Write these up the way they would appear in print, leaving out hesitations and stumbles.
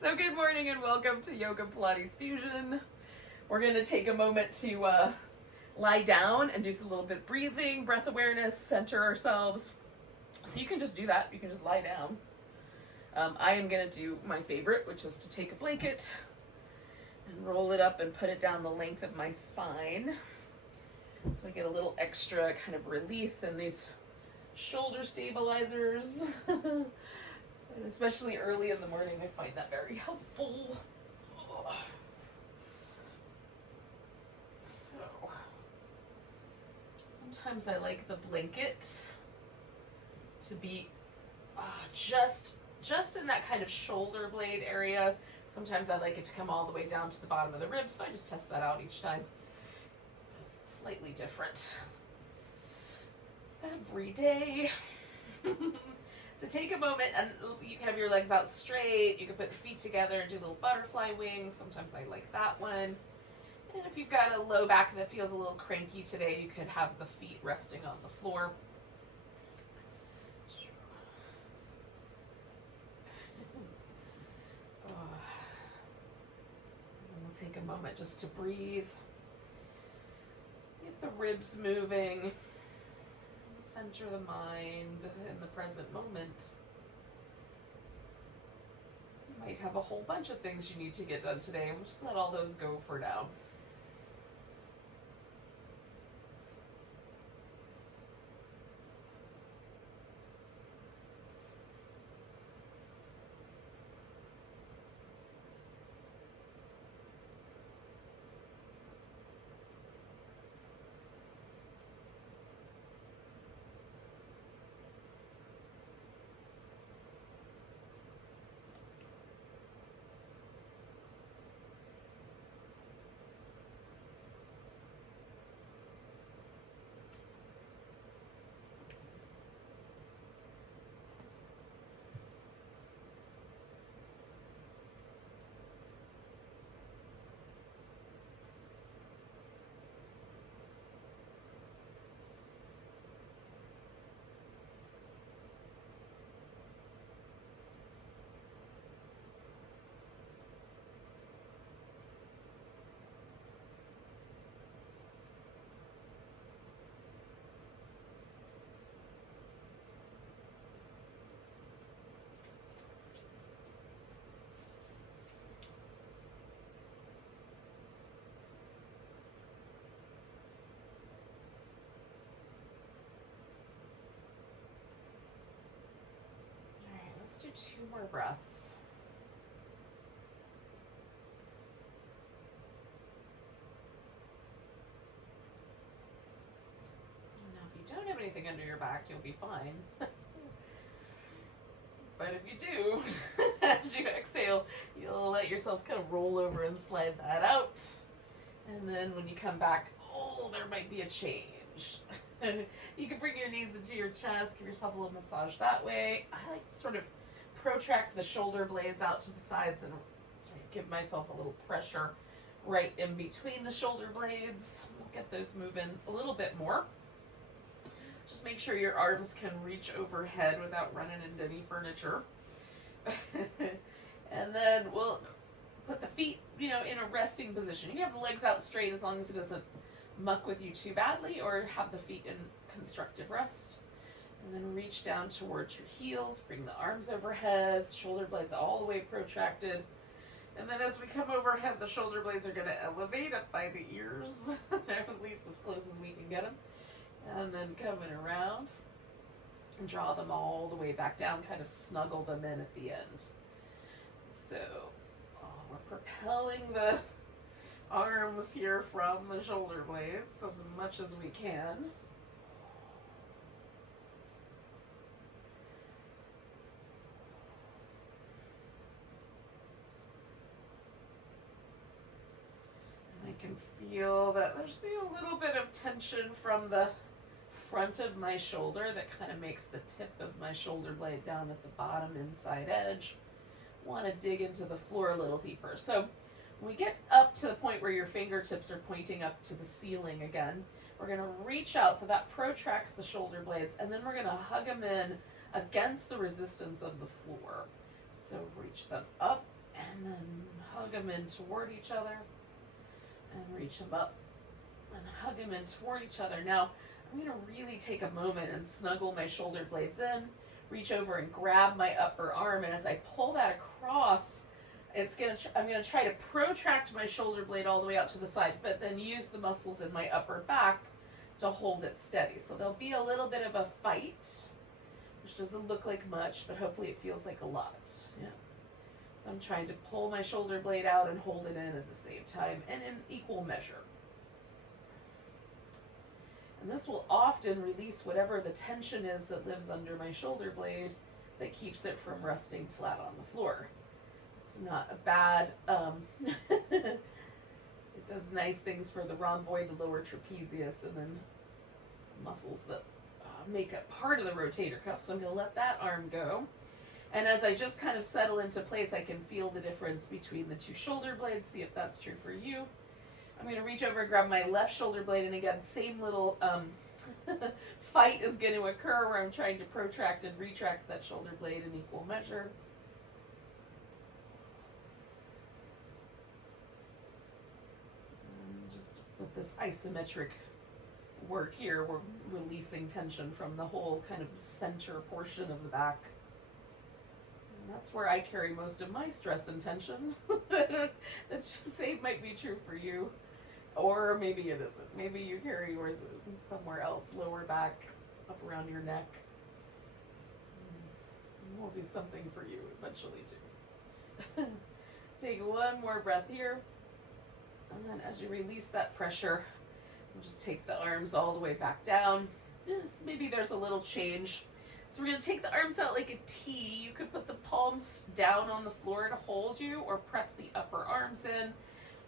So good morning and welcome to Yoga Pilates Fusion. We're going to take a moment to lie down and do some little bit of breathing, breath awareness, center ourselves. So you can just do that. You can just lie down. I am going to do my favorite, which is to take a blanket and roll it up and put it down the length of my spine. So I get a little extra kind of release in these shoulder stabilizers. And especially early in the morning, I find that very helpful. So, sometimes I like the blanket to be just in that kind of shoulder blade area. Sometimes I like it to come all the way down to the bottom of the ribs, so I just test that out each time. It's slightly different every day. So take a moment and you can have your legs out straight. You can put the feet together and do little butterfly wings. Sometimes I like that one. And if you've got a low back that feels a little cranky today, you could have the feet resting on the floor. We'll take a moment just to breathe. Get the ribs moving. Center the mind in the present moment. You might have a whole bunch of things you need to get done today. We'll just let all those go for now. Do 2 more breaths. Now, if you don't have anything under your back, you'll be fine. But if you do, as you exhale, you'll let yourself kind of roll over and slide that out. And then when you come back, there might be a change. You can bring your knees into your chest, give yourself a little massage that way. I like to sort of protract the shoulder blades out to the sides and sort of give myself a little pressure right in between the shoulder blades. We'll get those moving a little bit more. Just make sure your arms can reach overhead without running into any furniture. And then we'll put the feet, in a resting position. You can have the legs out straight as long as it doesn't muck with you too badly, or have the feet in constructive rest. And then reach down towards your heels, bring the arms overhead, shoulder blades all the way protracted. And then as we come overhead, the shoulder blades are going to elevate up by the ears, at least as close as we can get them. And then coming around, and draw them all the way back down, kind of snuggle them in at the end. So we're propelling the arms here from the shoulder blades as much as we can. I can feel that there's a little bit of tension from the front of my shoulder that kind of makes the tip of my shoulder blade down at the bottom inside edge. Want to dig into the floor a little deeper. So when we get up to the point where your fingertips are pointing up to the ceiling again, we're going to reach out so that protracts the shoulder blades, and then we're going to hug them in against the resistance of the floor. So reach them up and And then hug them in toward each other and reach them up and hug them in toward each other. Now, I'm going to really take a moment and snuggle my shoulder blades in, reach over and grab my upper arm, and as I pull that across, I'm going to try to protract my shoulder blade all the way out to the side, but then use the muscles in my upper back to hold it steady. So there'll be a little bit of a fight, which doesn't look like much, but hopefully it feels like a lot. Yeah. So I'm trying to pull my shoulder blade out and hold it in at the same time and in equal measure. And this will often release whatever the tension is that lives under my shoulder blade that keeps it from resting flat on the floor. It's not a bad, it does nice things for the rhomboid, the lower trapezius, and then muscles that make up part of the rotator cuff. So I'm going to let that arm go. And as I just kind of settle into place, I can feel the difference between the two shoulder blades, see if that's true for you. I'm going to reach over and grab my left shoulder blade, and again, same little fight is going to occur where I'm trying to protract and retract that shoulder blade in equal measure. And just with this isometric work here, we're releasing tension from the whole kind of center portion of the back. And that's where I carry most of my stress and tension. That same might be true for you. Or maybe it isn't. Maybe you carry yours somewhere else, lower back, up around your neck. We'll do something for you eventually too. Take one more breath here. And then as you release that pressure, we'll just take the arms all the way back down. Maybe there's a little change. So we're going to take the arms out like a T. You could put the palms down on the floor to hold you, or press the upper arms in.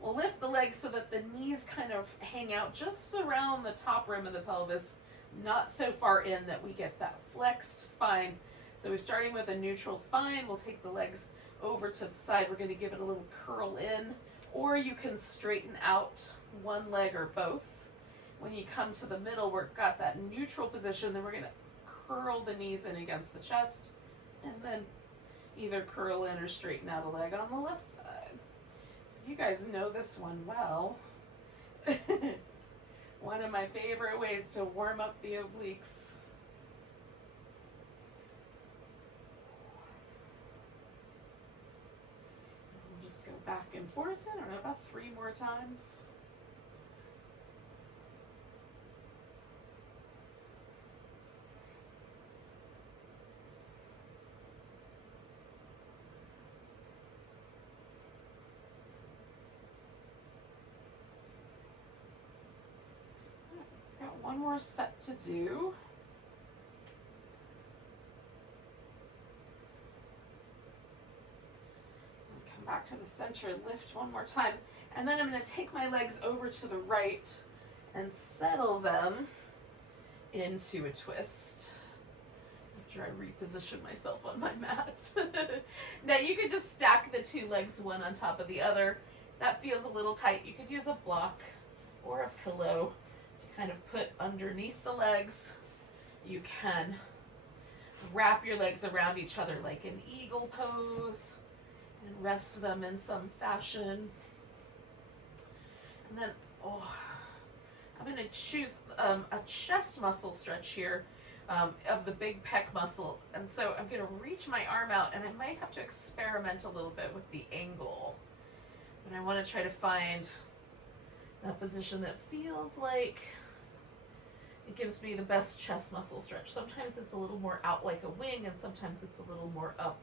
We'll lift the legs so that the knees kind of hang out just around the top rim of the pelvis, not so far in that we get that flexed spine. So we're starting with a neutral spine. We'll take the legs over to the side. We're going to give it a little curl in, or you can straighten out one leg or both. When you come to the middle, we've got that neutral position. Then we're going to curl the knees in against the chest, and then either curl in or straighten out a leg on the left side. You guys know this one well. It's one of my favorite ways to warm up the obliques. We'll just go back and forth, I don't know, about 3 more times. Got one more set to do. Come back to the center, lift one more time, and then I'm going to take my legs over to the right and settle them into a twist after I reposition myself on my mat. Now you could just stack the 2 legs one on top of the other. That feels a little tight. You could use a block or a pillow kind of put underneath the legs. You can wrap your legs around each other like an eagle pose and rest them in some fashion. And then, I'm going to choose a chest muscle stretch here of the big pec muscle. And so I'm going to reach my arm out, and I might have to experiment a little bit with the angle. But I want to try to find that position that feels like it gives me the best chest muscle stretch. Sometimes it's a little more out like a wing, and sometimes it's a little more up.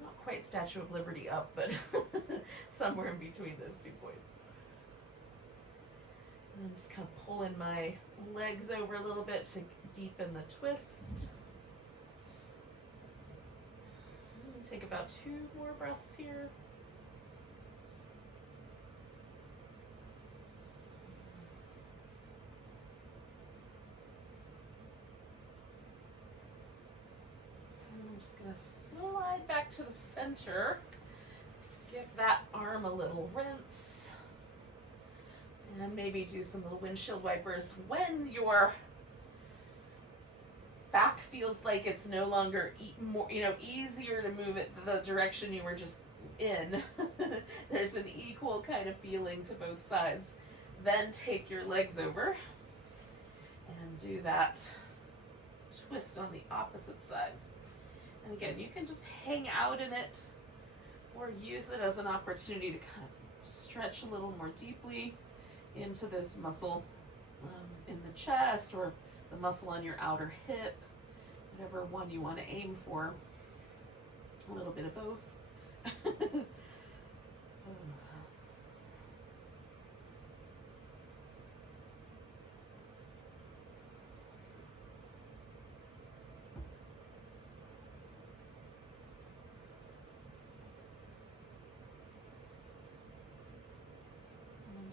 Not quite Statue of Liberty up, but somewhere in between those 2 points. And I'm just kind of pulling my legs over a little bit to deepen the twist. Take about 2 more breaths here. I'm just going to slide back to the center. Give that arm a little rinse. And maybe do some little windshield wipers when your back feels like it's no longer easier to move it the direction you were just in. There's an equal kind of feeling to both sides. Then take your legs over and do that twist on the opposite side. And again, you can just hang out in it or use it as an opportunity to kind of stretch a little more deeply into this muscle in the chest or the muscle on your outer hip, whatever one you want to aim for. A little bit of both.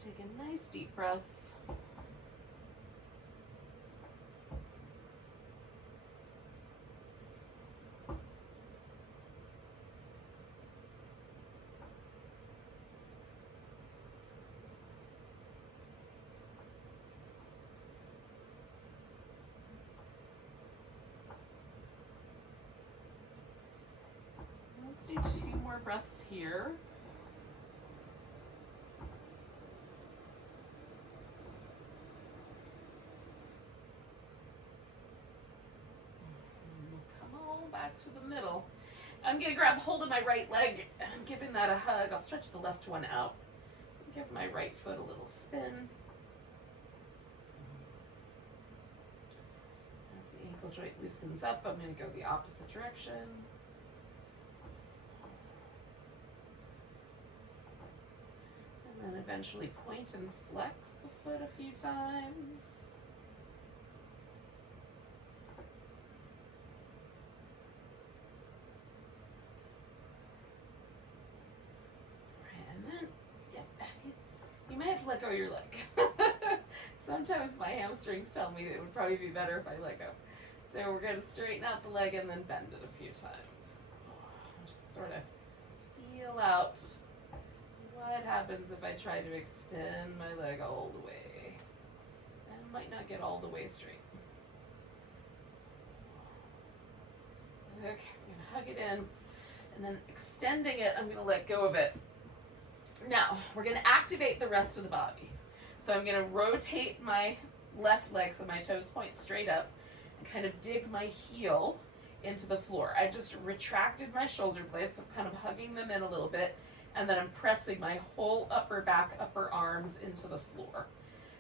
Taking nice deep breaths. Let's do 2 more breaths here. Back to the middle. I'm going to grab hold of my right leg and giving that a hug. I'll stretch the left one out. Give my right foot a little spin. As the ankle joint loosens up, I'm going to go the opposite direction. And then eventually point and flex the foot a few times. You may have to let go of your leg. Sometimes my hamstrings tell me that it would probably be better if I let go. So we're going to straighten out the leg and then bend it a few times. Just sort of feel out what happens if I try to extend my leg all the way. I might not get all the way straight. Okay, I'm going to hug it in and then extending it, I'm going to let go of it. Now, we're going to activate the rest of the body. So I'm going to rotate my left leg so my toes point straight up and kind of dig my heel into the floor. I just retracted my shoulder blades, so I'm kind of hugging them in a little bit, and then I'm pressing my whole upper back, upper arms into the floor.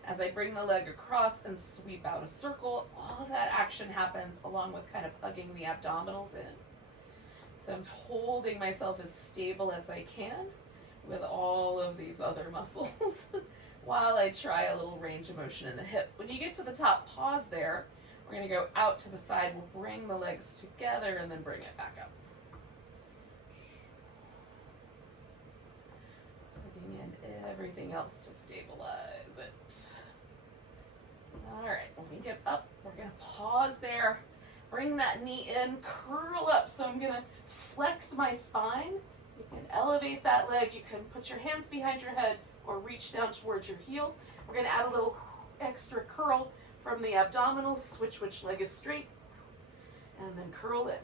As I bring the leg across and sweep out a circle, all of that action happens along with kind of hugging the abdominals in. So I'm holding myself as stable as I can with all of these other muscles while I try a little range of motion in the hip. When you get to the top, pause there. We're going to go out to the side. We'll bring the legs together and then bring it back up. Plugging in everything else to stabilize it. All right, when we get up, we're going to pause there. Bring that knee in, curl up. So I'm going to flex my spine. You can elevate that leg. You can put your hands behind your head or reach down towards your heel. We're going to add a little extra curl from the abdominals. Switch which leg is straight. And then curl in.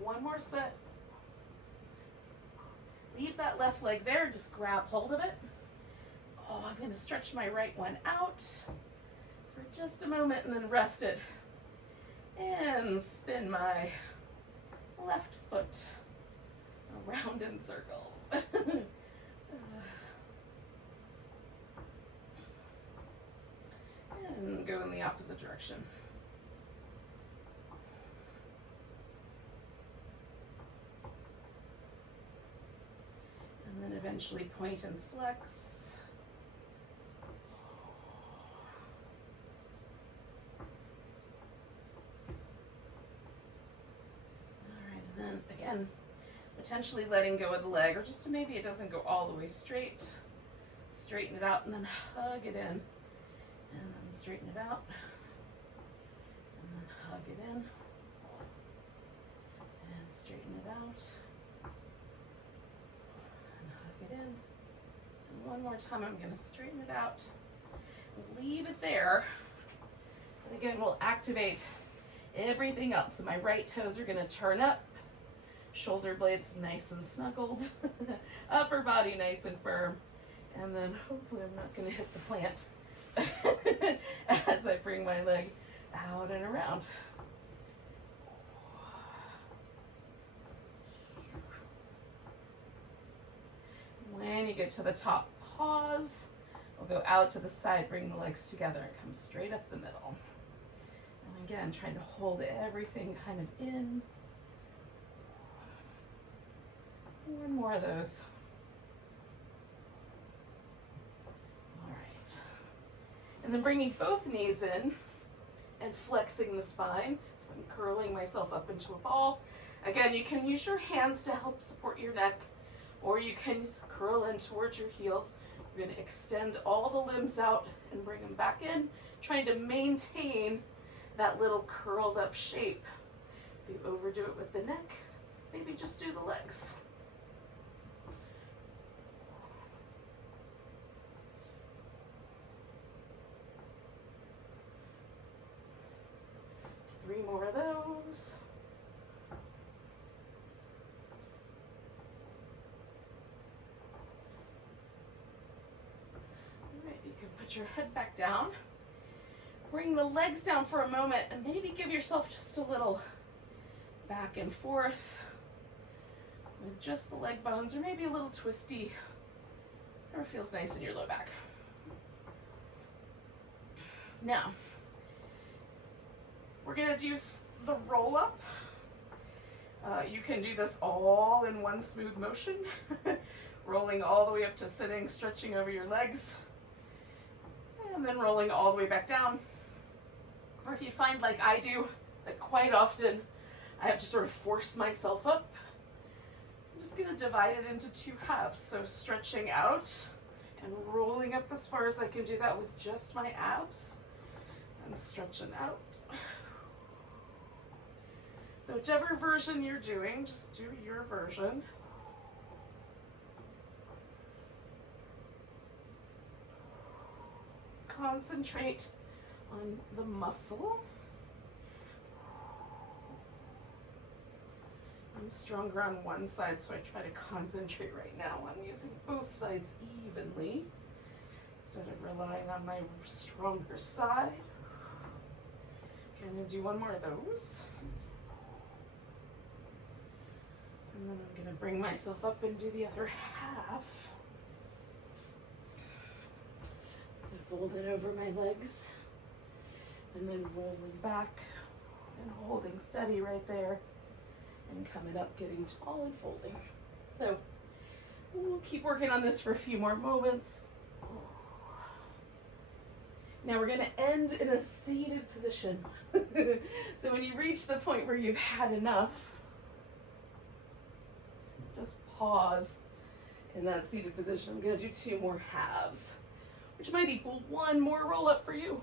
One more set. Leave that left leg there and just grab hold of it. Oh, I'm going to stretch my right one out for just a moment and then rest it. And spin my left foot around in circles. And go in the opposite direction. And then eventually point and flex. All right, and then again, potentially letting go of the leg, or just maybe it doesn't go all the way straight. Straighten it out and then hug it in. And then straighten it out. And then hug it in. And straighten it out. one more time, I'm going to straighten it out. Leave it there. And again, we'll activate everything else. So my right toes are going to turn up. Shoulder blades nice and snuggled. Upper body nice and firm. And then hopefully I'm not going to hit the plant as I bring my leg out and around. When you get to the top, pause. We'll go out to the side, bring the legs together, and come straight up the middle. And again, trying to hold everything kind of in. One more of those. All right. And then bringing both knees in and flexing the spine. So I'm curling myself up into a ball. Again, you can use your hands to help support your neck, or you can curl in towards your heels. You're going to extend all the limbs out and bring them back in, trying to maintain that little curled up shape. If you overdo it with the neck, maybe just do the legs. Three more of those. You can put your head back down. Bring the legs down for a moment and maybe give yourself just a little back and forth with just the leg bones, or maybe a little twisty, whatever feels nice in your low back. Now, we're going to do the roll up. You can do this all in one smooth motion, rolling all the way up to sitting, stretching over your legs, and then rolling all the way back down. Or if you find, like I do, that quite often I have to sort of force myself up, I'm just going to divide it into two halves. So stretching out and rolling up as far as I can do that with just my abs, and stretching out. So whichever version you're doing, just do your version. Concentrate on the muscle. I'm stronger on one side, so I try to concentrate right now on using both sides evenly instead of relying on my stronger side. Okay, I'm going to do one more of those. And then I'm going to bring myself up and do the other half. So folding over my legs and then rolling back and holding steady right there and coming up, getting tall and folding. So we'll keep working on this for a few more moments. Now we're going to end in a seated position. So when you reach the point where you've had enough, just pause in that seated position. I'm going to do two more halves, which might equal one more roll up for you.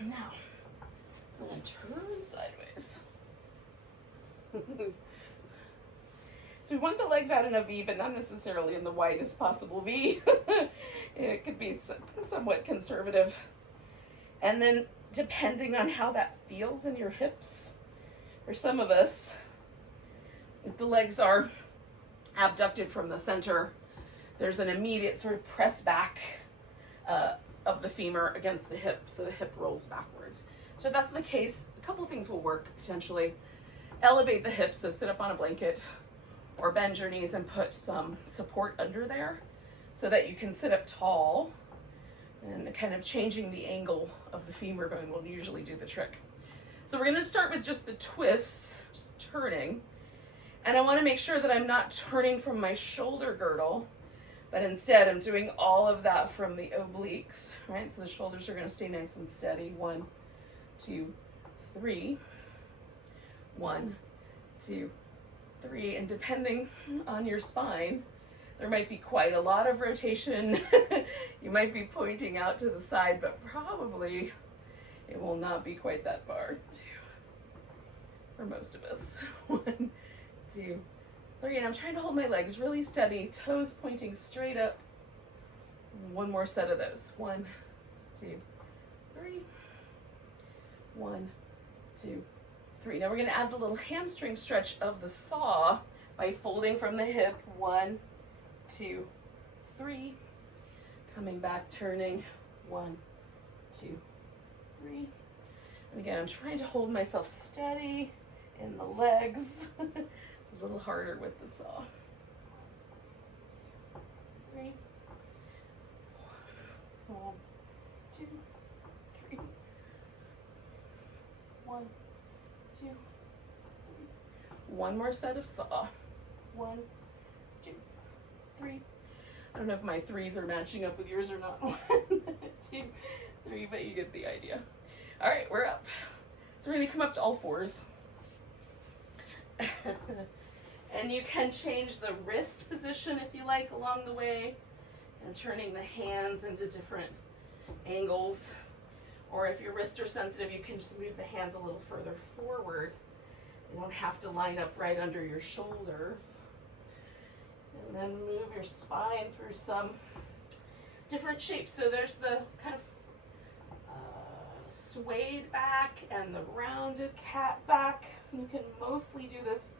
Now, I'm going to turn sideways. So we want the legs out in a V, but not necessarily in the widest possible V. It could be somewhat conservative. And then depending on how that feels in your hips, for some of us, if the legs are abducted from the center, there's an immediate sort of press back of the femur against the hip, so the hip rolls backwards. So if that's the case, a couple things will work potentially. Elevate the hips, so sit up on a blanket, or bend your knees and put some support under there so that you can sit up tall, and kind of changing the angle of the femur bone will usually do the trick. So we're going to start with just the twists, just turning. And I want to make sure that I'm not turning from my shoulder girdle, but instead I'm doing all of that from the obliques, right? So the shoulders are going to stay nice and steady. 1, 2, 3. 1, 2, 3. And depending on your spine, There might be quite a lot of rotation. You might be pointing out to the side, but probably it will not be quite that far. 2, for most of us. 1, 2, 3. And I'm trying to hold my legs really steady, toes pointing straight up. One more set of those. 1, 2, 3. 1, 2, 3. Now we're going to add the little hamstring stretch of the saw by folding from the hip. 1, 2, 3. Coming back, turning. 1, 2, 3. And again, I'm trying to hold myself steady in the legs. It's a little harder with the saw. 3. 1, 2, 3. 1, 2, 3. One more set of saw. 1, 2, 3. I don't know if my 3s are matching up with yours or not. 1, 2, 3, but you get the idea. All right, we're up. So we're gonna come up to all 4s. And you can change the wrist position if you like along the way, and turning the hands into different angles. Or if your wrists are sensitive, you can just move the hands a little further forward. You don't have to line up right under your shoulders. And then move your spine through some different shapes. So there's the kind of swayed back and the rounded cat back. You can mostly do this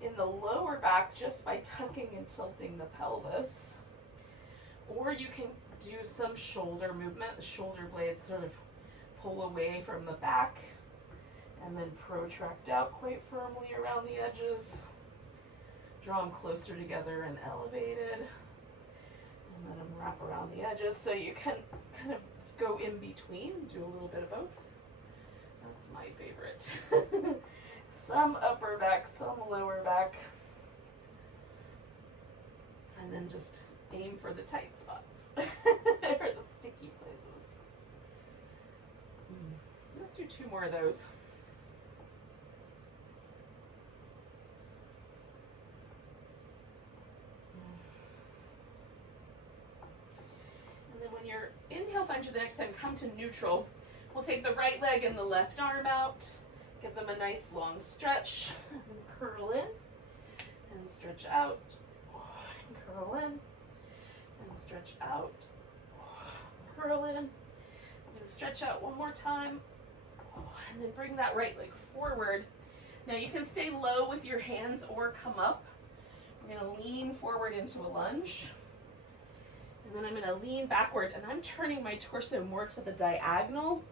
in the lower back just by tucking and tilting the pelvis. Or you can do some shoulder movement. The shoulder blades sort of pull away from the back and then protract out quite firmly around the edges. Draw them closer together and elevated. And let them wrap around the edges. So you can kind of go in between, do a little bit of both. That's my favorite. Some upper back, some lower back. And then just aim for the tight spots or the sticky places. Let's do 2 more of those. And then when you're inhale, find you the next time, come to neutral. We'll take the right leg and the left arm out. Give them a nice long stretch. And then curl in and stretch out. And curl in and stretch out. Curl in. I'm going to stretch out one more time. And then bring that right leg forward. Now you can stay low with your hands or come up. I'm going to lean forward into a lunge. And then I'm going to lean backward, and I'm turning my torso more to the diagonal.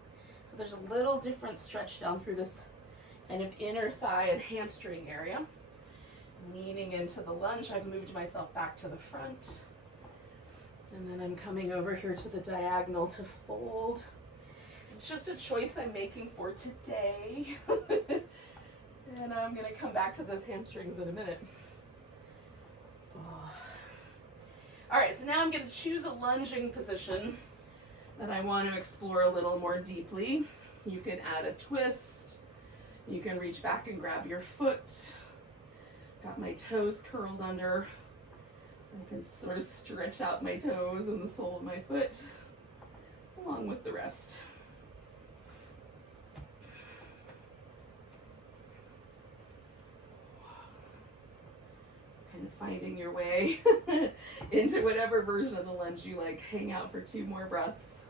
So there's a little different stretch down through this kind of inner thigh and hamstring area. Leaning into the lunge, I've moved myself back to the front. And then I'm coming over here to the diagonal to fold. It's just a choice I'm making for today. And I'm going to come back to those hamstrings in a minute. All right, so now I'm going to choose a lunging position that I want to explore a little more deeply. You can add a twist. You can reach back and grab your foot. Got my toes curled under, so I can sort of stretch out my toes and the sole of my foot along with the rest. Kind of finding your way into whatever version of the lunge you like. Hang out for 2 more breaths.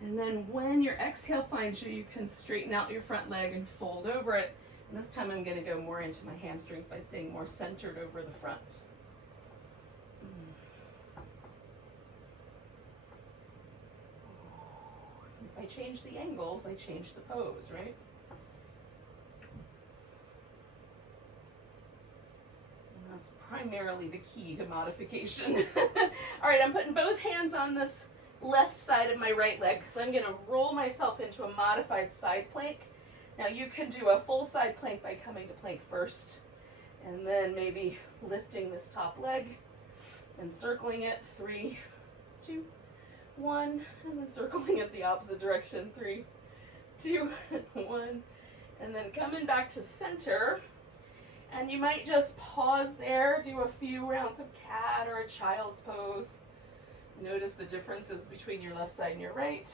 And then when your exhale finds you, you can straighten out your front leg and fold over it. And this time I'm going to go more into my hamstrings by staying more centered over the front. If I change the angles, I change the pose, right? And that's primarily the key to modification. All right, I'm putting both hands on this left side of my right leg because I'm going to roll myself into a modified side plank. Now you can do a full side plank by coming to plank first and then maybe lifting this top leg and circling it. 3, 2, 1, and then circling it the opposite direction. 3, 2, 1, and then coming back to center. And you might just pause there, do a few rounds of cat or a child's pose. Notice the differences between your left side and your right.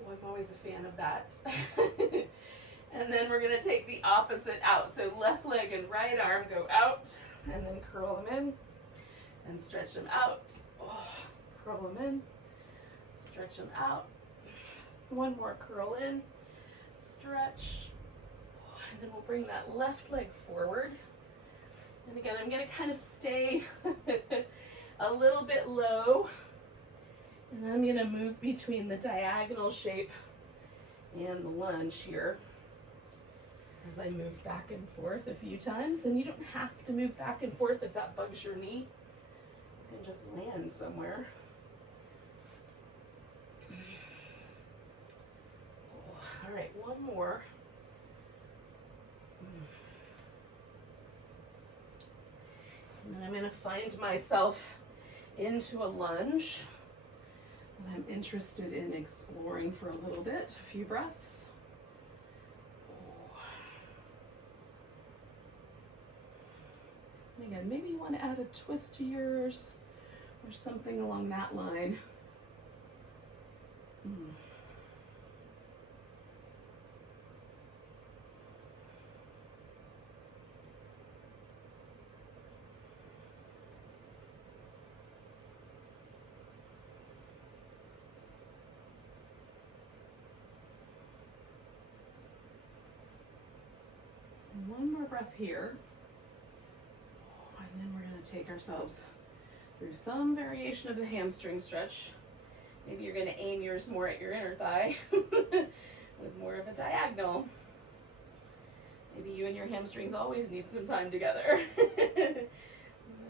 Oh, I'm always a fan of that. And then we're going to take the opposite out. So left leg and right arm go out, and then curl them in and stretch them out. Oh, curl them in, stretch them out. One more curl in, stretch. Oh, and then we'll bring that left leg forward. And again, I'm going to kind of stay a little bit low. And I'm going to move between the diagonal shape and the lunge here as I move back and forth a few times. And you don't have to move back and forth if that bugs your knee. You can just land somewhere. All right, one more. And then I'm going to find myself into a lunge that I'm interested in exploring for a little bit, a few breaths. And again, maybe you want to add a twist to yours or something along that line. One more breath here. And then we're going to take ourselves through some variation of the hamstring stretch. Maybe you're going to aim yours more at your inner thigh with more of a diagonal. Maybe you and your hamstrings always need some time together. I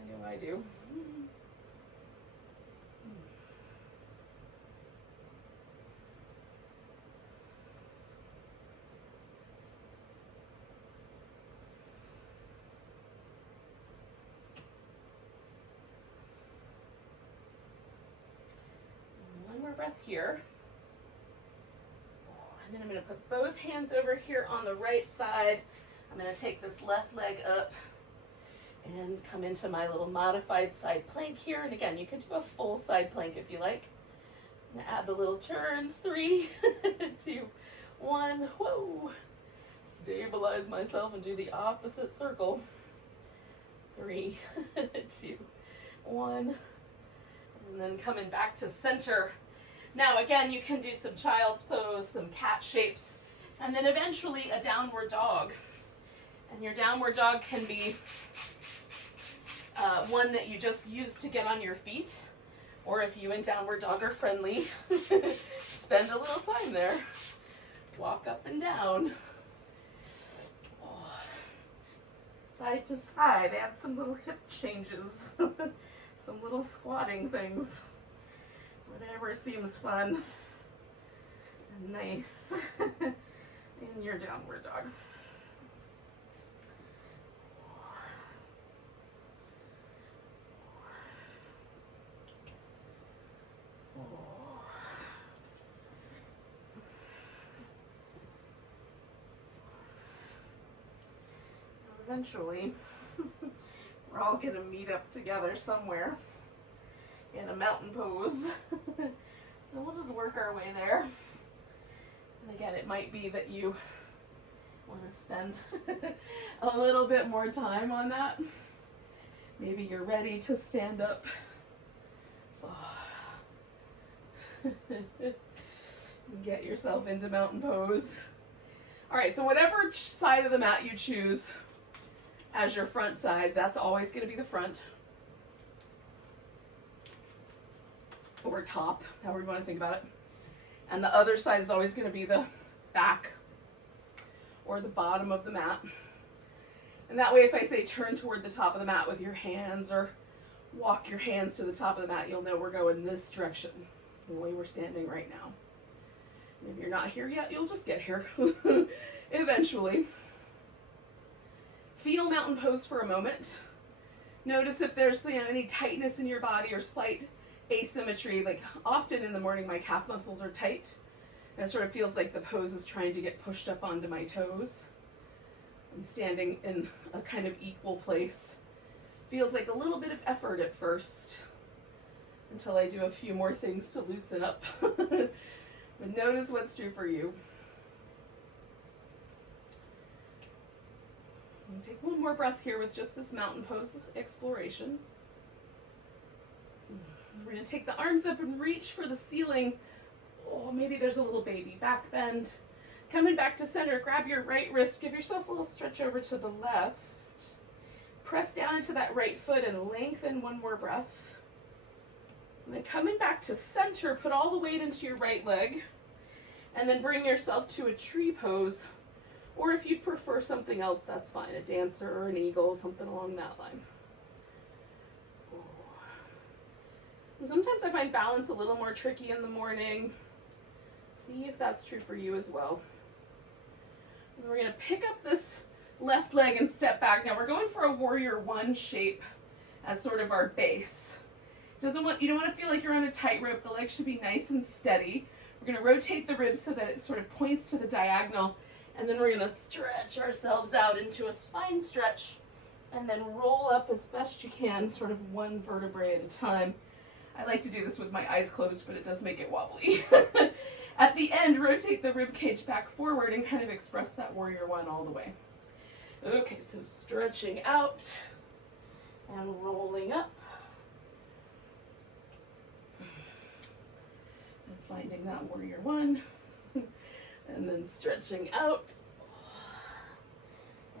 know I do. Breath here. And then I'm going to put both hands over here on the right side. I'm going to take this left leg up and come into my little modified side plank here. And again, you can do a full side plank if you like. I'm going to add the little turns. 3, 2, 1. Whoa. Stabilize myself and do the opposite circle. 3, 2, 1. And then coming back to center. Now again, you can do some child's pose, some cat shapes, and then eventually a downward dog. And your downward dog can be one that you just use to get on your feet, or if you and downward dog are friendly, spend a little time there. Walk up and down. Oh. Side to side, add some little hip changes, some little squatting things. Whatever seems fun and nice in your downward dog. Eventually, we're all going to meet up together somewhere in a mountain pose. So we'll just work our way there. And again, it might be that you want to spend a little bit more time on that. Maybe you're ready to stand up. Get yourself into mountain pose. All right, so whatever side of the mat you choose as your front side, that's always going to be the front. Or top, however you want to think about it. And the other side is always going to be the back or the bottom of the mat. And that way, if I say turn toward the top of the mat with your hands or walk your hands to the top of the mat, you'll know we're going this direction, the way we're standing right now. And if you're not here yet, you'll just get here eventually. Feel mountain pose for a moment. Notice if there's any tightness in your body or slight asymmetry. Like often in the morning my calf muscles are tight and it sort of feels like the pose is trying to get pushed up onto my toes. and standing in a kind of equal place. Feels like a little bit of effort at first until I do a few more things to loosen up. But notice what's true for you. And take one more breath here with just this mountain pose exploration. We're going to take the arms up and reach for the ceiling. Oh, maybe there's a little baby back bend. Coming back to center, grab your right wrist, give yourself a little stretch over to the left. Press down into that right foot and lengthen one more breath. And then coming back to center, put all the weight into your right leg. And then bring yourself to a tree pose. Or if you'd prefer something else, that's fine. A dancer or an eagle, something along that line. And sometimes I find balance a little more tricky in the morning. See if that's true for you as well. And we're going to pick up this left leg and step back. Now we're going for a warrior one shape as sort of our base. You don't want to feel like you're on a tightrope. The leg should be nice and steady. We're going to rotate the ribs so that it sort of points to the diagonal. And then we're going to stretch ourselves out into a spine stretch. And then roll up as best you can, sort of one vertebrae at a time. I like to do this with my eyes closed, but it does make it wobbly. At the end, rotate the rib cage back forward and kind of express that warrior one all the way. Okay, so stretching out and rolling up. And finding that warrior one. And then stretching out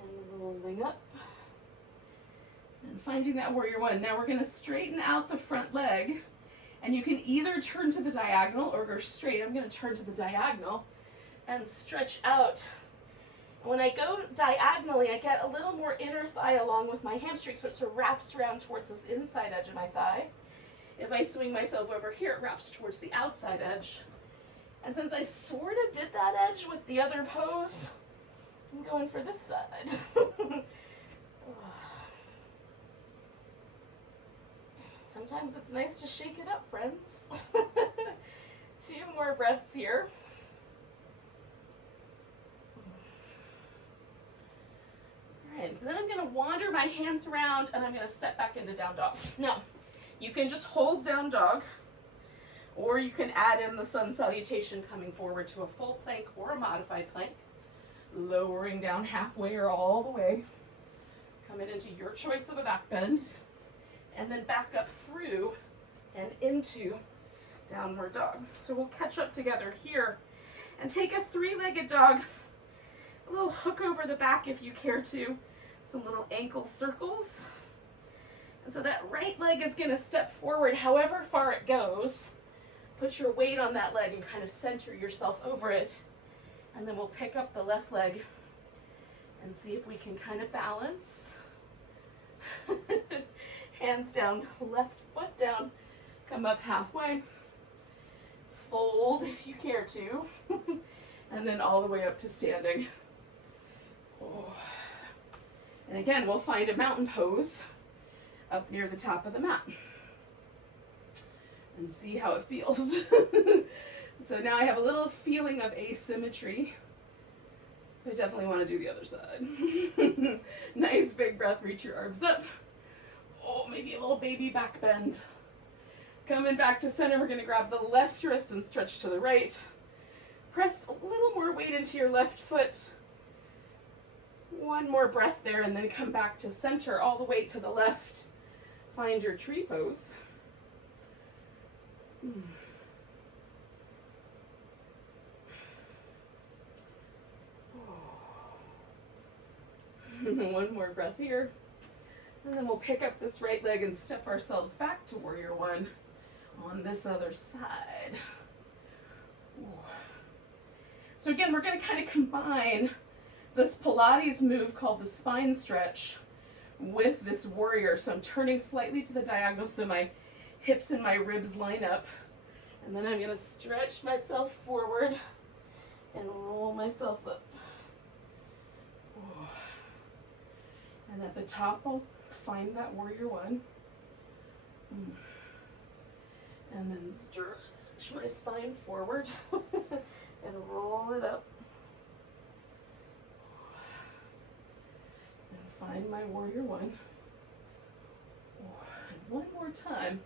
and rolling up. And finding that warrior one. Now we're going to straighten out the front leg. And you can either turn to the diagonal or go straight. I'm going to turn to the diagonal and stretch out. When I go diagonally, I get a little more inner thigh along with my hamstring, so it sort of wraps around towards this inside edge of my thigh. If I swing myself over here, it wraps towards the outside edge. And since I sort of did that edge with the other pose, I'm going for this side. Sometimes it's nice to shake it up, friends. 2 more breaths here. All right, so then I'm going to wander my hands around and I'm going to step back into down dog. Now, you can just hold down dog, or you can add in the sun salutation coming forward to a full plank or a modified plank, lowering down halfway or all the way, coming into your choice of a back bend, and then back up through and into downward dog. So we'll catch up together here and take a 3-legged dog, a little hook over the back if you care to, some little ankle circles. And so that right leg is going to step forward however far it goes. Put your weight on that leg and kind of center yourself over it. And then we'll pick up the left leg and see if we can kind of balance. Hands down, left foot down, come up halfway, fold if you care to, and then all the way up to standing. Oh. And again, we'll find a mountain pose up near the top of the mat and see how it feels. So now I have a little feeling of asymmetry. So I definitely want to do the other side. Nice big breath, reach your arms up. Oh, maybe a little baby back bend. Coming back to center, we're going to grab the left wrist and stretch to the right. Press a little more weight into your left foot. One more breath there, and then come back to center, all the way to the left. Find your tree pose. One more breath here. And then we'll pick up this right leg and step ourselves back to warrior one on this other side. Ooh. So again, we're going to kind of combine this Pilates move called the spine stretch with this warrior. So I'm turning slightly to the diagonal so my hips and my ribs line up. And then I'm going to stretch myself forward and roll myself up. Ooh. And at the top, I'll find that warrior one. And then stretch my spine forward and roll it up. find my warrior one. And one more time.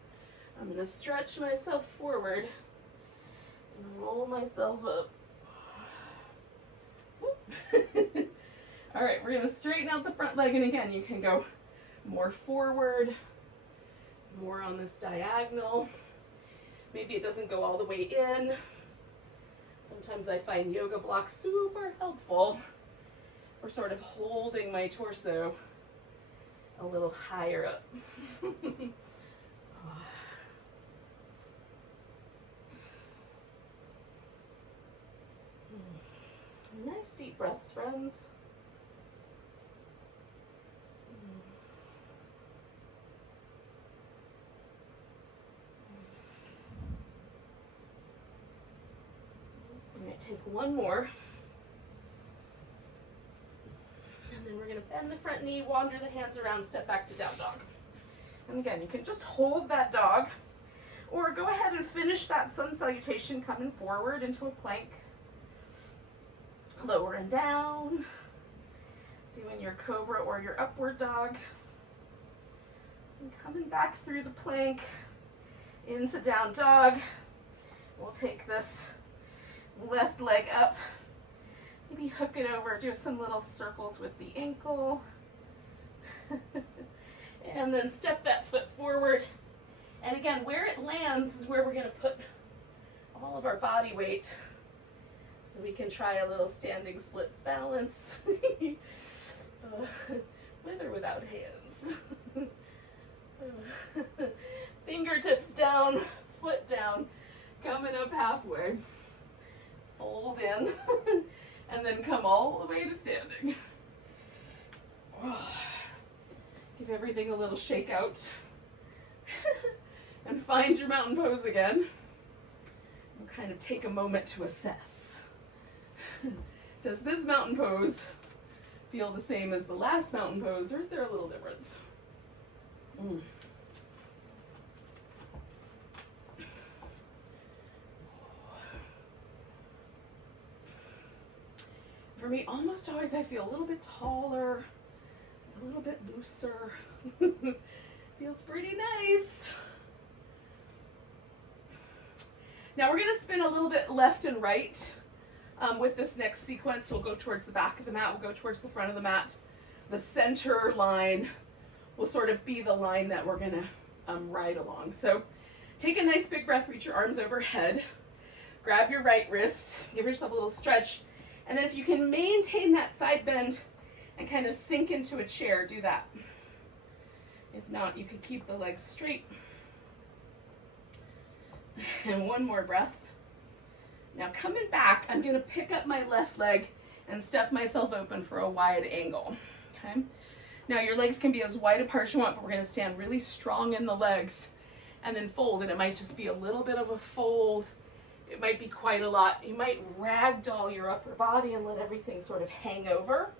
I'm going to stretch myself forward and roll myself up. All right, we're going to straighten out the front leg, and again, you can go more forward, more on this diagonal. Maybe it doesn't go all the way in. Sometimes I find yoga blocks super helpful for sort of holding my torso a little higher up. Nice deep breaths, friends. I'm going to take one more. And then we're going to bend the front knee, wander the hands around, step back to down dog. And again, you can just hold that dog, or go ahead and finish that sun salutation coming forward into a plank. Lower and down, doing your cobra or your upward dog. And coming back through the plank into down dog. We'll take this left leg up, maybe hook it over, do some little circles with the ankle. And then step that foot forward. And again, where it lands is where we're going to put all of our body weight. So we can try a little standing splits balance. With or without hands. Fingertips down, foot down, coming up halfway. Fold in, and then come all the way to standing. Give everything a little shake out. And find your mountain pose again. We'll kind of take a moment to assess. Does this mountain pose feel the same as the last mountain pose, or is there a little difference? For me, almost always I feel a little bit taller, a little bit looser. Feels pretty nice. Now we're going to spin a little bit left and right. With this next sequence, we'll go towards the back of the mat, we'll go towards the front of the mat. The center line will sort of be the line that we're going to ride along. So take a nice big breath, reach your arms overhead, grab your right wrist, give yourself a little stretch, and then if you can maintain that side bend and kind of sink into a chair, do that. If not, you could keep the legs straight. And one more breath. Now coming back, I'm going to pick up my left leg and step myself open for a wide angle. Okay. Now your legs can be as wide apart as you want, but we're going to stand really strong in the legs and then fold. And it might just be a little bit of a fold. It might be quite a lot. You might ragdoll your upper body and let everything sort of hang over.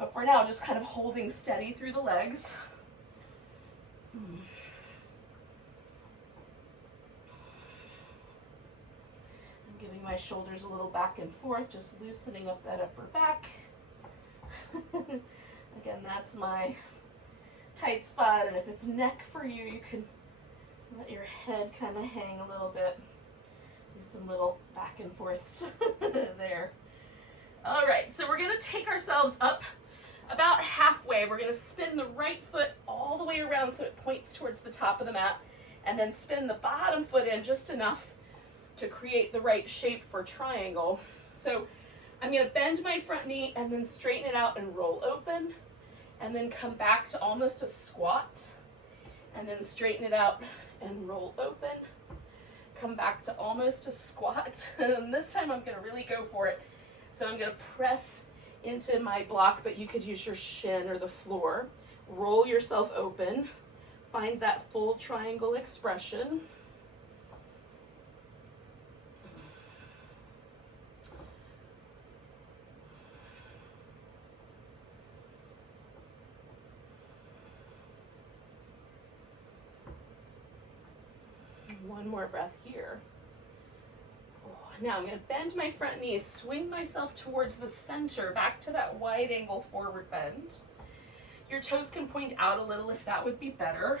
But for now, just kind of holding steady through the legs. Giving my shoulders a little back and forth, just loosening up that upper back. Again, that's my tight spot, and if it's neck for you, you can let your head kind of hang a little bit. Do some little back and forths there. All right, so we're going to take ourselves up about halfway. We're going to spin the right foot all the way around so it points towards the top of the mat, and then spin the bottom foot in just enough to create the right shape for triangle. So I'm going to bend my front knee and then straighten it out and roll open, and then come back to almost a squat, and then straighten it out and roll open, come back to almost a squat, and this time I'm going to really go for it. So I'm going to press into my block, but you could use your shin or the floor. Roll yourself open, find that full triangle expression. One more breath here. Now I'm going to bend my front knee, swing myself towards the center, back to that wide angle forward bend. Your toes can point out a little if that would be better.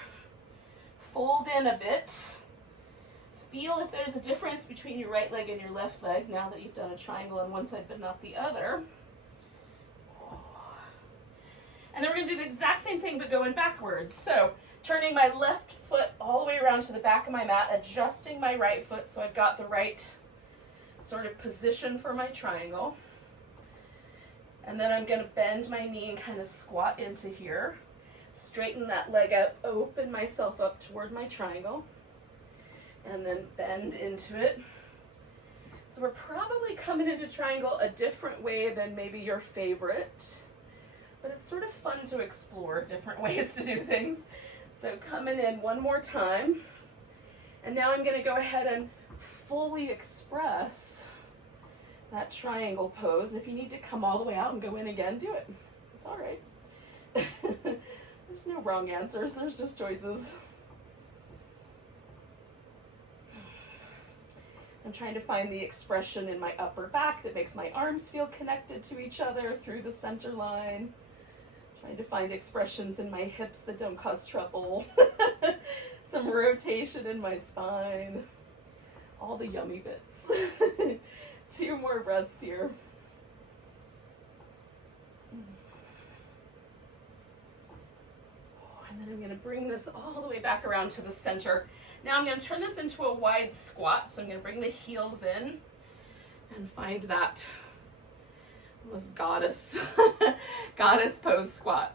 Fold in a bit. Feel if there's a difference between your right leg and your left leg now that you've done a triangle on one side but not the other. And then we're going to do the exact same thing but going backwards. So turning my left foot all the way around to the back of my mat, adjusting my right foot so I've got the right sort of position for my triangle. And then I'm going to bend my knee and kind of squat into here. Straighten that leg out, open myself up toward my triangle, and then bend into it. So we're probably coming into triangle a different way than maybe your favorite, but it's sort of fun to explore different ways to do things. So coming in one more time, and now I'm going to go ahead and fully express that triangle pose. If you need to come all the way out and go in again, do it. It's all right. There's no wrong answers, there's just choices. I'm trying to find the expression in my upper back that makes my arms feel connected to each other through the center line. Trying to find expressions in my hips that don't cause trouble. Some rotation in my spine. All the yummy bits. 2 more breaths here. And then I'm going to bring this all the way back around to the center. Now I'm going to turn this into a wide squat. So I'm going to bring the heels in and find that almost goddess pose squat.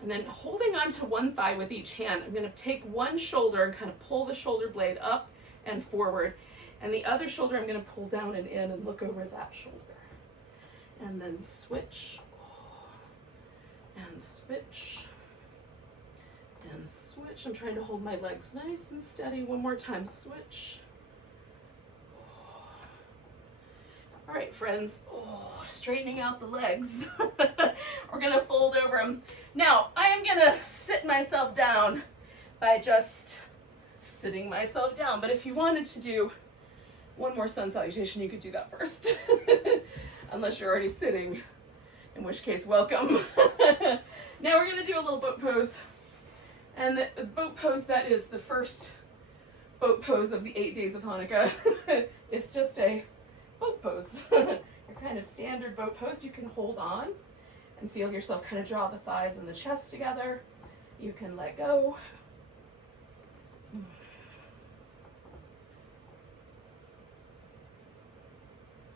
And then holding on to one thigh with each hand, I'm going to take one shoulder and kind of pull the shoulder blade up and forward. And the other shoulder I'm going to pull down and in and look over that shoulder. And then switch. And switch. And switch. I'm trying to hold my legs nice and steady. One more time. Switch. All right, friends. Straightening out the legs. We're going to fold over them. Now, I am going to sit myself down by just sitting myself down. But if you wanted to do one more sun salutation, you could do that first. Unless you're already sitting, in which case, welcome. Now we're going to do a little boat pose. And the boat pose, that is the first boat pose of the 8 days of Hanukkah. It's just a boat pose. Your kind of standard boat pose. You can hold on and feel yourself kind of draw the thighs and the chest together. You can let go.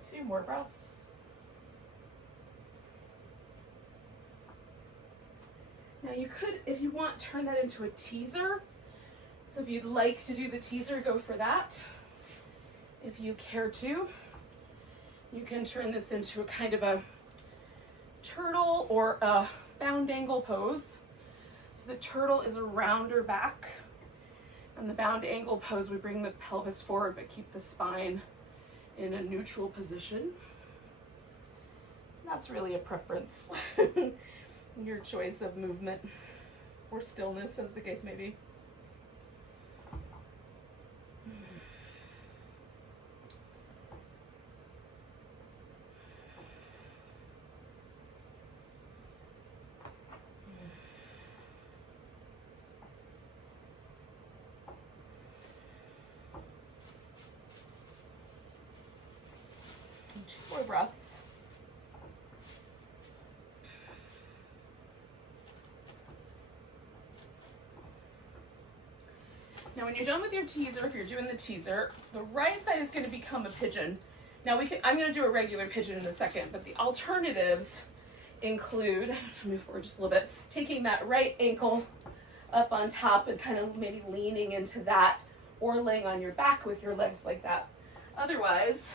Two more breaths. Now you could, if you want, turn that into a teaser. So if you'd like to do the teaser, go for that. If you care to, you can turn this into a kind of a turtle or a bound angle pose. So the turtle is a rounder back. And the bound angle pose, we bring the pelvis forward but keep the spine in a neutral position. That's really a preference. Your choice of movement or stillness, as the case may be. And 2 more breaths. Now when you're done with your teaser, if you're doing the teaser, the right side is going to become a pigeon. Now I'm going to do a regular pigeon in a second, but the alternatives include, move forward just a little bit, taking that right ankle up on top and kind of maybe leaning into that, or laying on your back with your legs like that. Otherwise,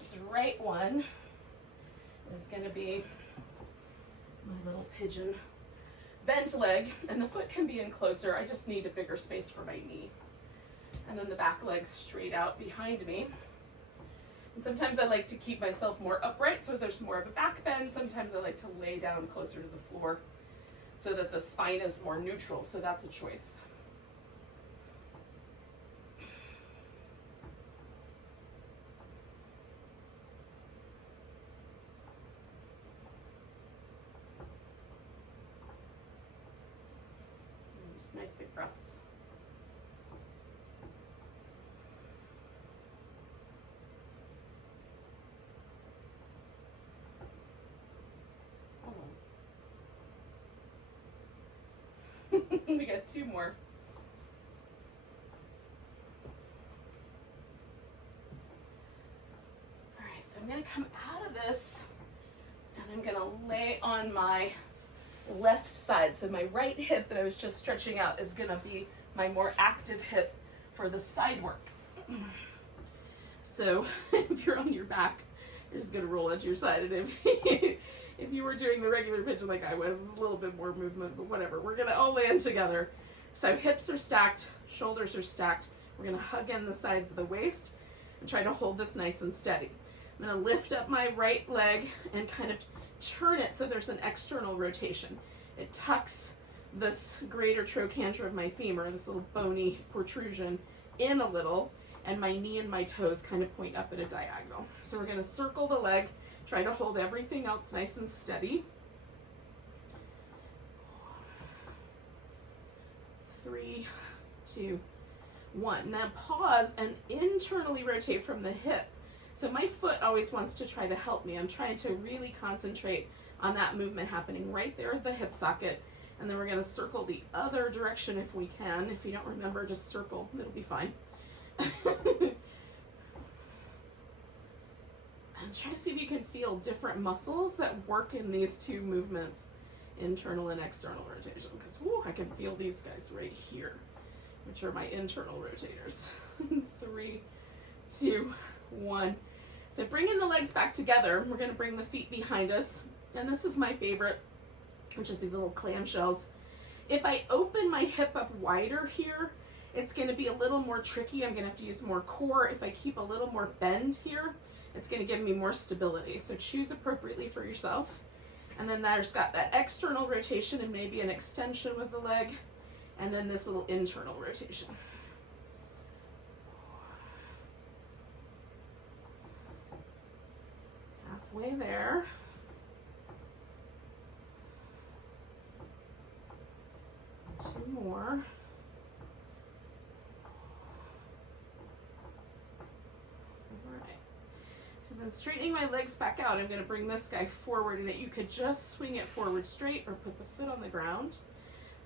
this right one is going to be my little pigeon bent leg, and the foot can be in closer. I just need a bigger space for my knee. And then the back leg straight out behind me. And sometimes I like to keep myself more upright so there's more of a back bend. Sometimes I like to lay down closer to the floor so that the spine is more neutral. So that's a choice. Nice big breaths. We got 2 more. All right, so I'm going to come out of this and I'm going to lay on my left side. So my right hip that I was just stretching out is going to be my more active hip for the side work. So if you're on your back, you're just going to roll onto your side. And if you were doing the regular pigeon like I was, it's a little bit more movement, but whatever. We're going to all land together. So hips are stacked, shoulders are stacked. We're going to hug in the sides of the waist and try to hold this nice and steady. I'm going to lift up my right leg and kind of turn it so there's an external rotation. It tucks this greater trochanter of my femur, this little bony protrusion, in a little, and my knee and my toes kind of point up at a diagonal. So we're going to circle the leg, try to hold everything else nice and steady. 3, 2, 1. Now pause and internally rotate from the hip. So my foot always wants to try to help me. I'm trying to really concentrate on that movement happening right there at the hip socket. And then we're going to circle the other direction if we can. If you don't remember, just circle. It'll be fine. And try to see if you can feel different muscles that work in these 2 movements, internal and external rotation. Because I can feel these guys right here, which are my internal rotators. 3, 2, 1. So bringing the legs back together, we're going to bring the feet behind us. And this is my favorite, which is the little clamshells. If I open my hip up wider here, it's going to be a little more tricky. I'm going to have to use more core. If I keep a little more bend here, it's going to give me more stability. So choose appropriately for yourself. And then there's got that external rotation and maybe an extension with the leg. And then this little internal rotation. Halfway there. Two more. Then straightening my legs back out, I'm going to bring this guy forward, and you could just swing it forward straight or put the foot on the ground.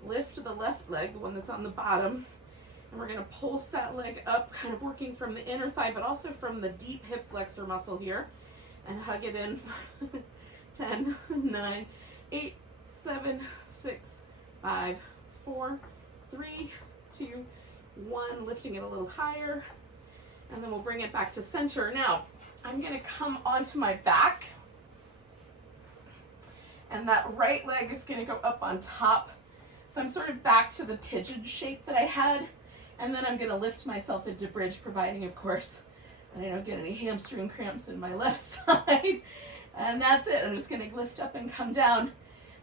Lift the left leg, the one that's on the bottom, and we're going to pulse that leg up, kind of working from the inner thigh, but also from the deep hip flexor muscle here, and hug it in for 10, 9, 8, 7, 6, 5, 4, 3, 2, 1, lifting it a little higher, and then we'll bring it back to center. Now, I'm going to come onto my back, and that right leg is going to go up on top. So I'm sort of back to the pigeon shape that I had, and then I'm going to lift myself into bridge, providing, of course, that I don't get any hamstring cramps in my left side. And that's it. I'm just going to lift up and come down.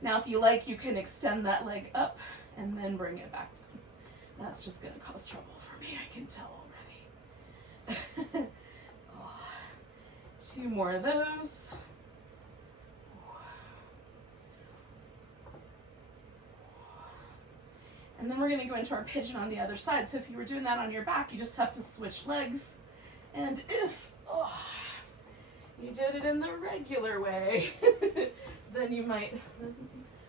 Now, if you like, you can extend that leg up and then bring it back down. That's just going to cause trouble for me, I can tell already. 2 more of those. And then we're going to go into our pigeon on the other side. So if you were doing that on your back, you just have to switch legs. And if you did it in the regular way, then you might,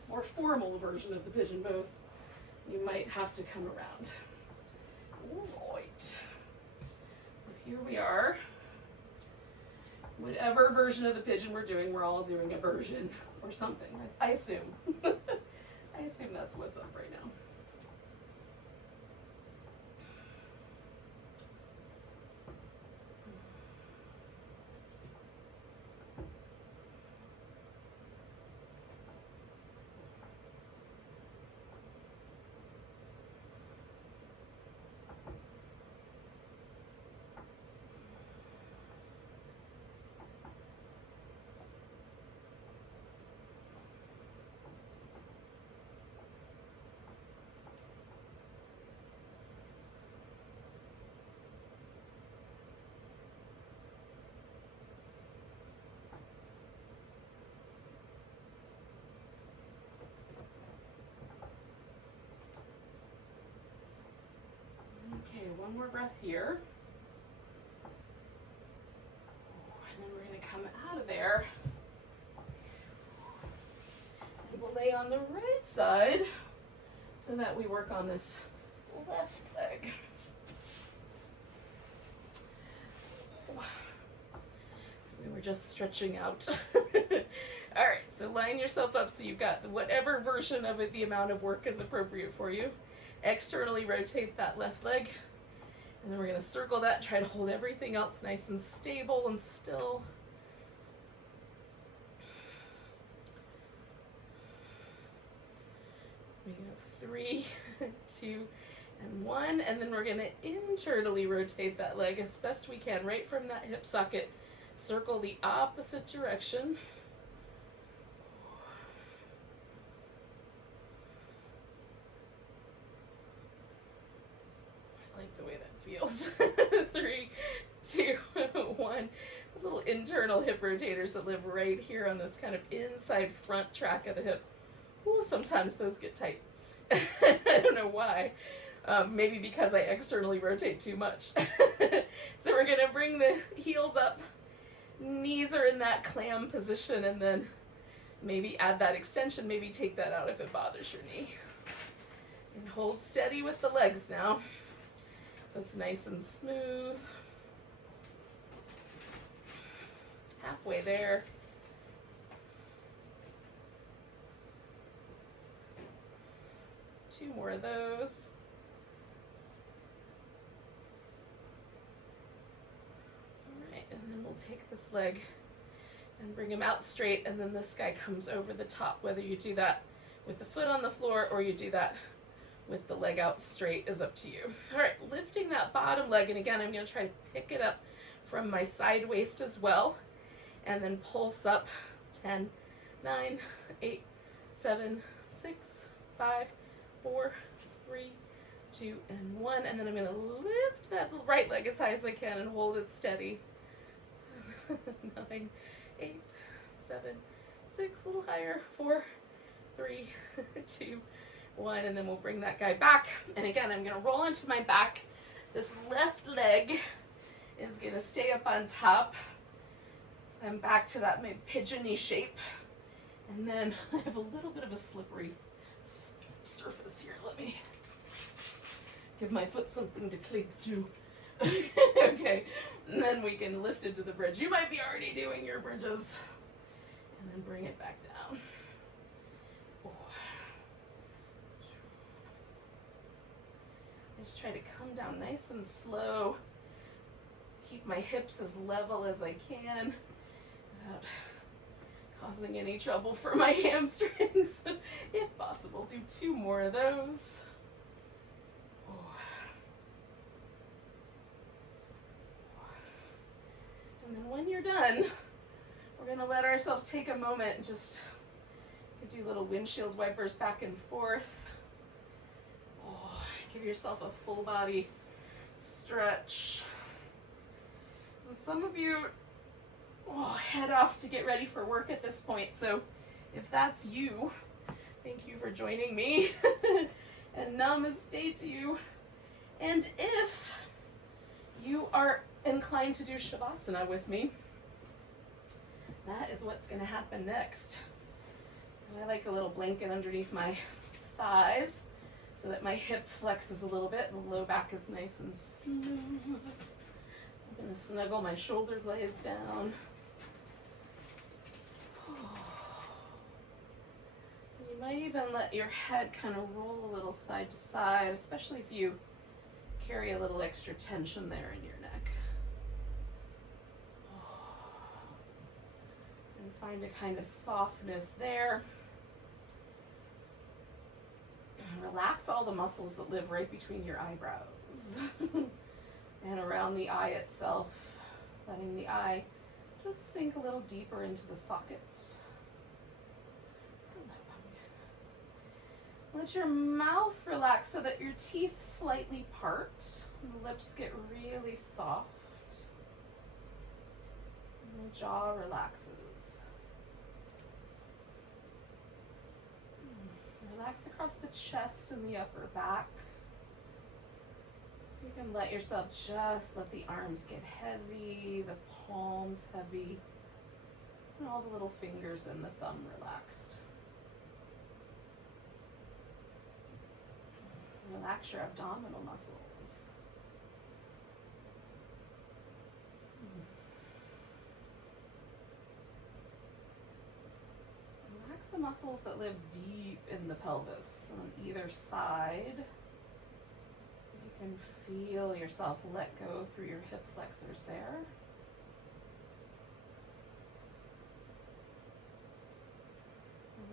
more formal version of the pigeon pose, you might have to come around. All right. So here we are. Whatever version of the pigeon we're doing, we're all doing a version or something. I assume. I assume that's what's up right now. one more breath here. And then we're going to come out of there. And we'll lay on the right side so that we work on this left leg. We were just stretching out. All right, so line yourself up so you've got whatever version of it, the amount of work is appropriate for you. Externally rotate that left leg. And then we're going to circle that, try to hold everything else nice and stable and still. We have 3, 2, and 1. And then we're going to internally rotate that leg as best we can, right from that hip socket. Circle the opposite direction. I like the way that feels. 3, 2, 1. Those little internal hip rotators that live right here on this kind of inside front track of the hip. Ooh, sometimes those get tight. I don't know why. Maybe because I externally rotate too much. So we're going to bring the heels up. Knees are in that clam position, and then maybe add that extension, maybe take that out if it bothers your knee. And hold steady with the legs now, so it's nice and smooth. Halfway there. Two more of those. And then we'll take this leg and bring him out straight, and then this guy comes over the top. Whether you do that with the foot on the floor or you do that with the leg out straight is up to you. All right, lifting that bottom leg, and again, I'm going to try to pick it up from my side waist as well, and then pulse up. 10, 9, 8, 7, 6, 5, 4, 3, 2, and 1. And then I'm going to lift that right leg as high as I can and hold it steady. 9, 8, 7, 6, a little higher. 4, 3, 2, 1. And then we'll bring that guy back. And again, I'm going to roll onto my back. This left leg is going to stay up on top. So I'm back to that pigeony shape. And then I have a little bit of a slippery surface here. Let me give my foot something to cling to. Okay, and then we can lift it to the bridge. You might be already doing your bridges. And then bring it back down. I just try to come down nice and slow. Keep my hips as level as I can without causing any trouble for my hamstrings. If possible, do 2 more of those. And then when you're done, we're going to let ourselves take a moment and just do little windshield wipers back and forth. Give yourself a full body stretch. And some of you head off to get ready for work at this point. So if that's you, thank you for joining me. And namaste to you. And if you are inclined to do Shavasana with me, that is what's going to happen next. So I like a little blanket underneath my thighs so that my hip flexes a little bit and the low back is nice and smooth. I'm going to snuggle my shoulder blades down. You might even let your head kind of roll a little side to side, especially if you carry a little extra tension there in your neck. And find a kind of softness there. And relax all the muscles that live right between your eyebrows and around the eye itself, letting the eye just sink a little deeper into the socket. Let your mouth relax so that your teeth slightly part and the lips get really soft. And the jaw relaxes. Relax across the chest and the upper back. You can let yourself just let the arms get heavy, the palms heavy, and all the little fingers and the thumb relaxed. Relax your abdominal muscles. Relax the muscles that live deep in the pelvis on either side. So you can feel yourself let go through your hip flexors there.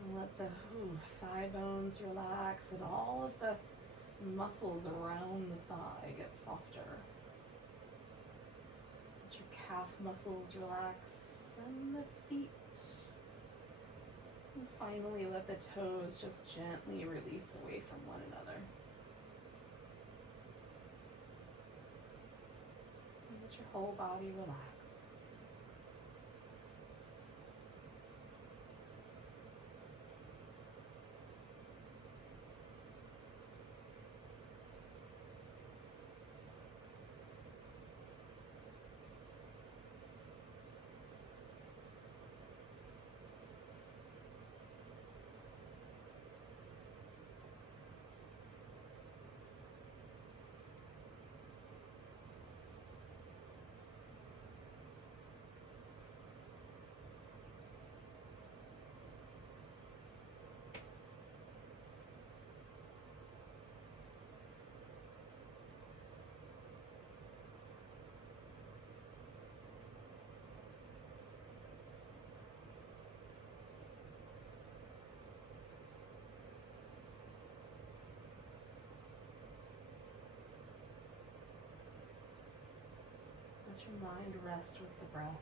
And let the thigh bones relax and all of the muscles around the thigh get softer. Let your calf muscles relax and the feet. And finally let the toes just gently release away from one another. And let your whole body relax. Let your mind rest with the breath.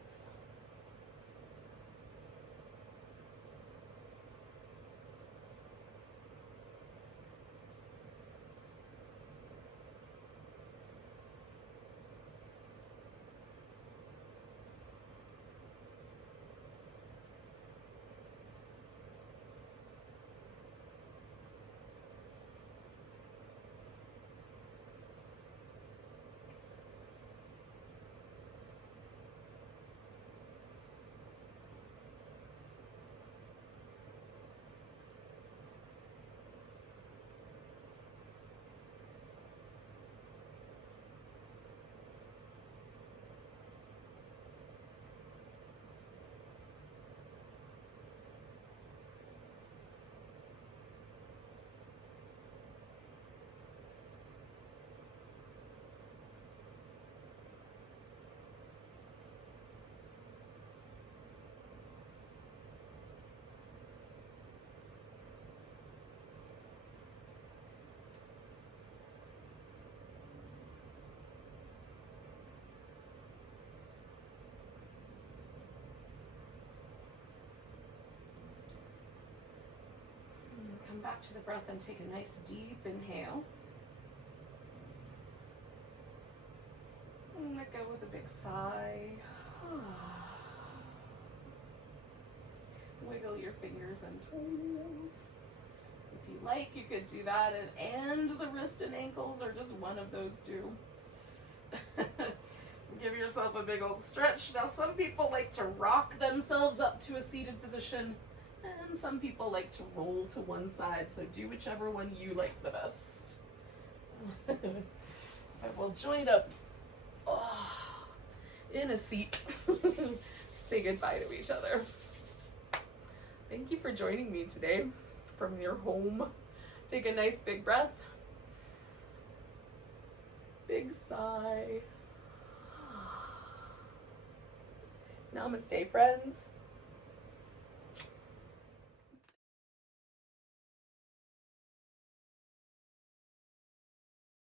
Come back to the breath and take a nice deep inhale. And let go with a big sigh. Wiggle your fingers and toes. If you like, you could do that and the wrist and ankles, or just one of those two. Give yourself a big old stretch. Now, some people like to rock themselves up to a seated position, and some people like to roll to one side, so do whichever one you like the best. I will join up in a seat. Say goodbye to each other. Thank you for joining me today from your home. Take a nice big breath. Big sigh. Namaste, friends.